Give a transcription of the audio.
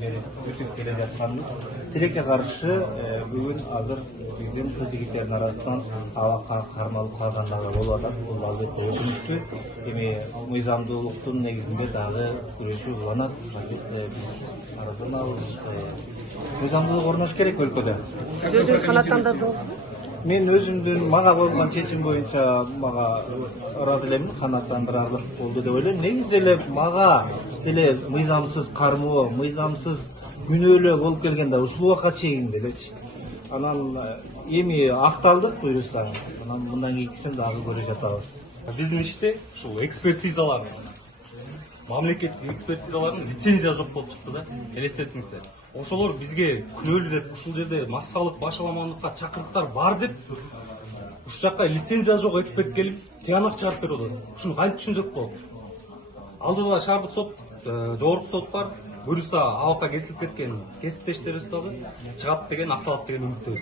beri өтүп келе жатканбыз. Тилекке каршы бүгүн азыр биздин кыз-жигиттердин арасынан абакка кармалып калгандар болуп атат. Бул албетте өкүнүктүү. Эми мыйзамдуулуктун негизинде дагы күрөшүү уланат. Албетте биз арызданабыз. Мыйзамдуулук орнош керек өлкөдө. Сиз өзүңүз канааттандырдыңызбы? Мен өзүмдүн мага болгон чечим боюнча мага ыраазы элемин, канааттандырарлык болду деп ойлойм. Негизи эле мага деле мыйзамсыз кармоо, мыйзамсыз күнөөлөө болуп келгенде ушул убакка чейин делечи. Анан эми акталдык буюрса, анан мындан кийинкисин дагы көрүп жатабыз. Биздин иште ушул экспертизалар, мамлекеттик экспертизалардын лицензия жок болуп чыкты да. Элестетиңиздер. Ошолор бизге күнөөлүү деп ушул жерде массалык башаламандыкка чакырыктар бар деп ушул жакка лицензия жок эксперт келип тыянак чыгарып берип атат. Ушуну кантип түшүнсөк болот? Алдыда шаардык сот, жогорку сот бар. Буюрса абакка кесилип кеткен кесиптештерибиз дагы чыгат деген, акталат деген үмүттөбүз.